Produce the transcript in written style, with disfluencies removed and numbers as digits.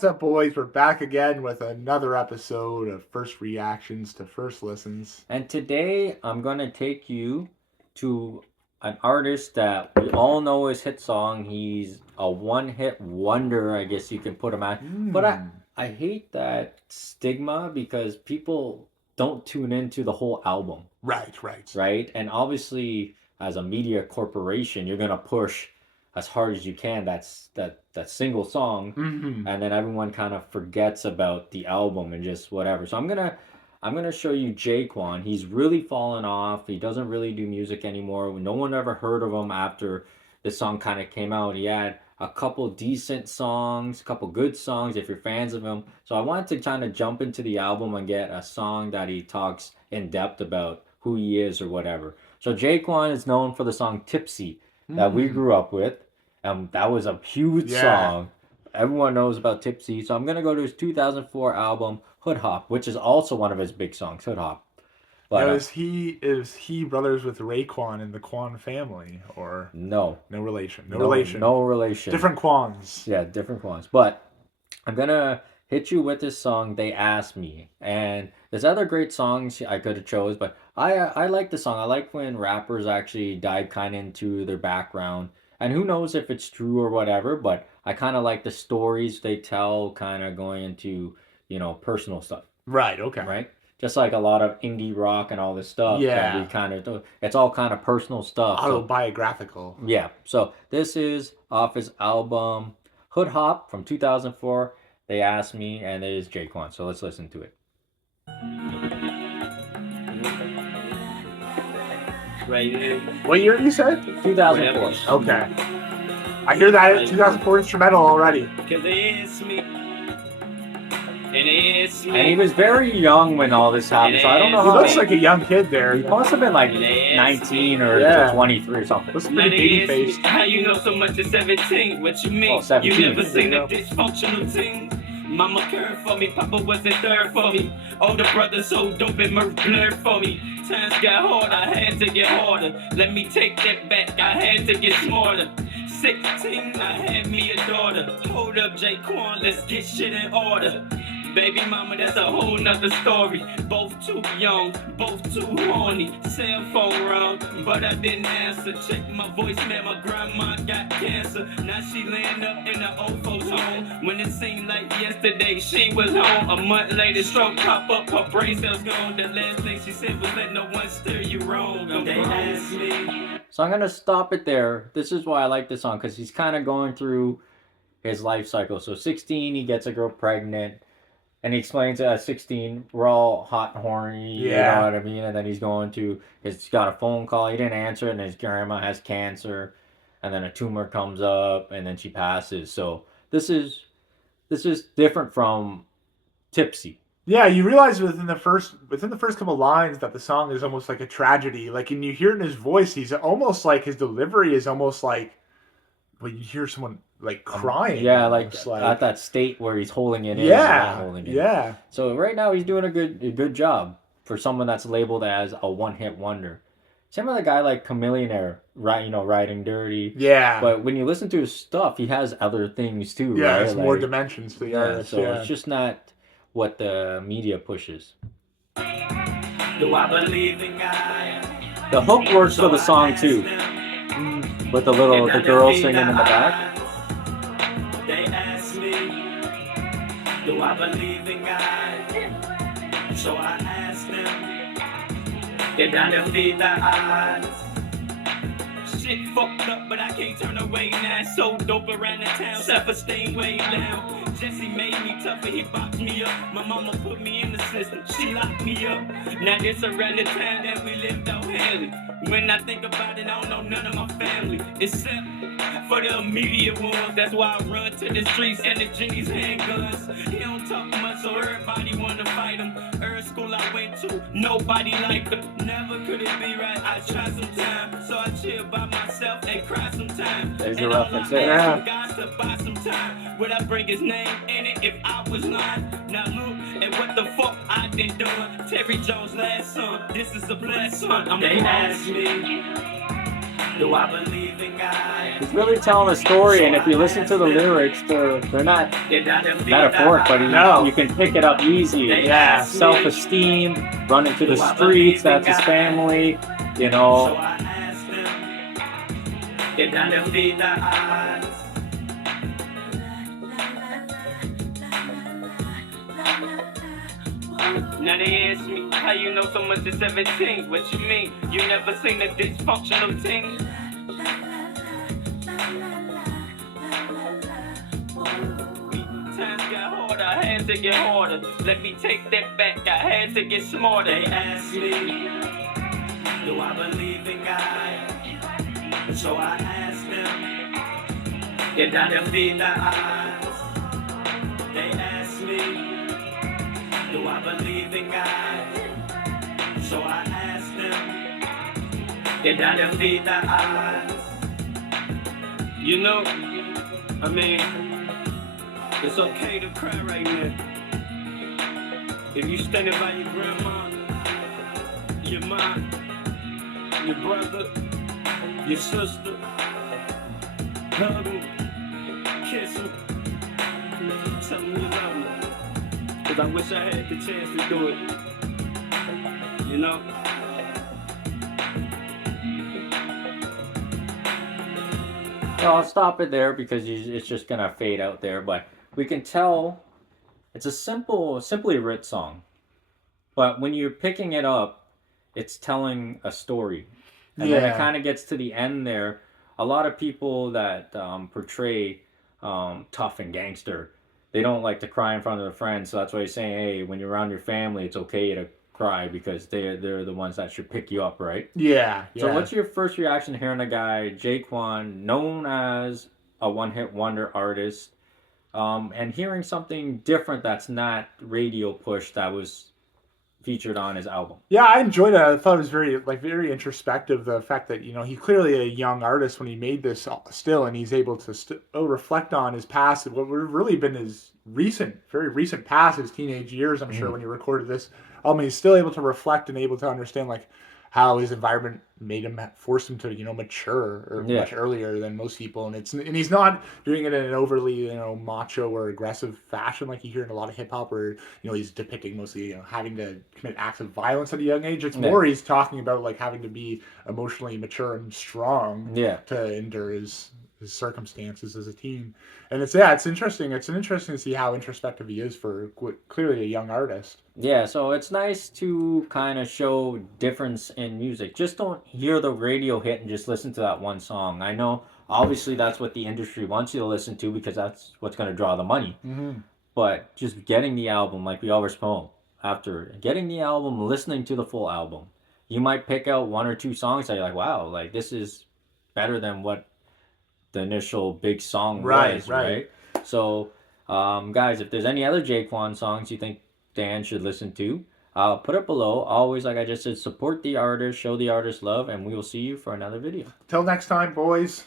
What's up, boys? We're back again with another episode of First Reactions to First Listens. And today I'm going to take you to an artist that we all know his hit song. He's a one-hit wonder, I guess you can put him at. But I hate that stigma because people don't tune into the whole album. Right? And obviously, as a media corporation, you're going to push as hard as you can that single song, and then everyone kind of forgets about the album and just whatever. So I'm gonna show you j-kwon. He's really fallen off. He doesn't really do music anymore. No one ever heard of him after this song kind of came out. He had a couple decent songs, a couple good songs if you're fans of him. So I wanted to kind of jump into the album and get a song that he talks in depth about who he is or whatever. So j-kwon is known for the song Tipsy that we grew up with. That was a huge song. Everyone knows about Tipsy. So I'm going to go to his 2004 album, Hood Hop, which is also one of his big songs, Hood Hop. But, is he brothers with Raekwon in the Kwon family? Or no. No relation. No relation. Different Kwons. Yeah, different Kwons. But I'm going to hit you with this song, They Asked Me. And there's other great songs I could have chose, but I like the song. I like when rappers actually dive kind of into their background. And who knows if it's true or whatever, but I kind of like the stories they tell kind of going into, personal stuff. Right, okay. Right? Just like a lot of indie rock and all this stuff. Yeah. That we kind of do. It's all kind of personal stuff. Autobiographical. So, yeah. So this is off his album Hood Hop from 2004. They Asked Me, and it is j-kwon. So let's listen to it. What year you said? 2004. Okay. I hear that 2004 instrumental already. And he was very young when all this happened, so I don't know how. He looks like a young kid there. He must have been like 19 or 23 or something. Looks pretty baby faced. How you know so much at 17? What you mean? 17. You never seen a dysfunctional team. Mama cared for me, Papa wasn't there for me. Older brother so dope and mirth blurred for me. Times got hard, I had to get harder. Let me take that back, I had to get smarter. 16, I had me a daughter. Hold up, j-kwon, let's get shit in order. Baby mama, that's a whole nother story. Both too young, both too horny. Cell phone rung, but I didn't answer. Check my voicemail, my grandma got cancer. Now she laying up in the old folks home. When it seemed like yesterday she was home. A month later, stroke pop up, her brain cells gone. The last thing she said was let no one steer you wrong. They asked me. So I'm gonna stop it there. This is why I like this song, because he's kind of going through his life cycle. So 16, he gets a girl pregnant. And he explains at 16, we're all hot and horny, you know what I mean? And then he's got a phone call, he didn't answer, and his grandma has cancer, and then a tumor comes up, and then she passes. So this is different from Tipsy. Yeah, you realize within the first couple lines that the song is almost like a tragedy. Like, and you hear it in his voice, he's almost like, his delivery is almost like, when you hear someone like crying. Yeah, like at that state where he's holding it in. Yeah. So right now he's doing a good job for someone that's labeled as a one-hit wonder. Same with a guy like Chameleonaire, right? Riding Dirty. Yeah. But when you listen to his stuff, he has other things too. Yeah, right? it's more dimensions to the artist. So it's just not what the media pushes. Do I believe in God? The hook works for the song too. With the girl singing in the back. They asked me, do I believe in God? So I asked them, did I defeat the odds? Shit fucked up, but I can't turn away now. So dope around the town, self-esteem way down. Jesse made me tougher, he boxed me up. My mama put me in the system, she locked me up. Now this around the town that we lived out handling. When I think about it, I don't know none of my family, except for the immediate ones. That's why I run to the streets and the Jenny's handguns. He don't talk much, so everybody wanna fight him. Every school I went to, nobody liked him. Never could it be right, I try sometimes. So I chill by myself and cry sometimes. There's and a reference there. Yeah. Guys to buy some time. Would I bring his name in it if I was lying? Now look at what the fuck I been doing. Terry Jones' last son, this is a blessed son. They asked me, Do I believe in God? He's really telling a story, and if you listen to the lyrics, they're not metaphoric, but you can pick it up easy. Yeah. Self-esteem, running to the streets, that's his family, you So know. I asked them, did I defeat the odds? Now they ask me, how you know so much at 17? What you mean? You never seen a dysfunctional team? Times got harder, I had to get harder. Let me take that back, I had to get smarter. They ask me, do I believe in God? So I asked them, did I defeat the odds? They asked me, do I believe in God? So I asked them, did I defeat the odds? You know, I mean, it's okay to cry right now. If you standing by your grandma, your mom, your brother, your sister, hug them, kiss them, tell them you love them. Cause I wish I had the chance to do it. You know? So I'll stop it there because it's just gonna fade out there, but we can tell it's a simply written song. But when you're picking it up, it's telling a story. And then it kind of gets to the end there. A lot of people that portray tough and gangster, they don't like to cry in front of their friends. So that's why he's saying, hey, when you're around your family, it's okay to cry because they're the ones that should pick you up, right? Yeah. So what's your first reaction to hearing a guy, j-kwon, known as a one-hit wonder artist, and hearing something different that's not radio push that was featured on his album? Yeah, I enjoyed it. I thought it was very introspective. The fact that he's clearly a young artist when he made this still, and he's able to reflect on his past, what would have really been his very recent past, his teenage years. I'm sure when he recorded this album, he's still able to reflect and able to understand how his environment forced him to mature much earlier than most people, and he's not doing it in an overly macho or aggressive fashion like you hear in a lot of hip hop, where he's depicting mostly having to commit acts of violence at a young age. It's more he's talking about having to be emotionally mature and strong to endure his circumstances as a teen. And it's interesting. It's interesting to see how introspective he is for clearly a young artist. Yeah, so it's nice to kind of show difference in music. Just don't hear the radio hit and just listen to that one song. I know, obviously, that's what the industry wants you to listen to because that's what's going to draw the money. Mm-hmm. But just getting the album, like we always promote, after getting the album, listening to the full album, you might pick out one or two songs that you're like, wow, this is better than what the initial big song was, right? So, guys, if there's any other j-kwon songs you think Dan should listen to, put it below. Always, like I just said, support the artist, show the artist love, and we will see you for another video. Till next time, boys.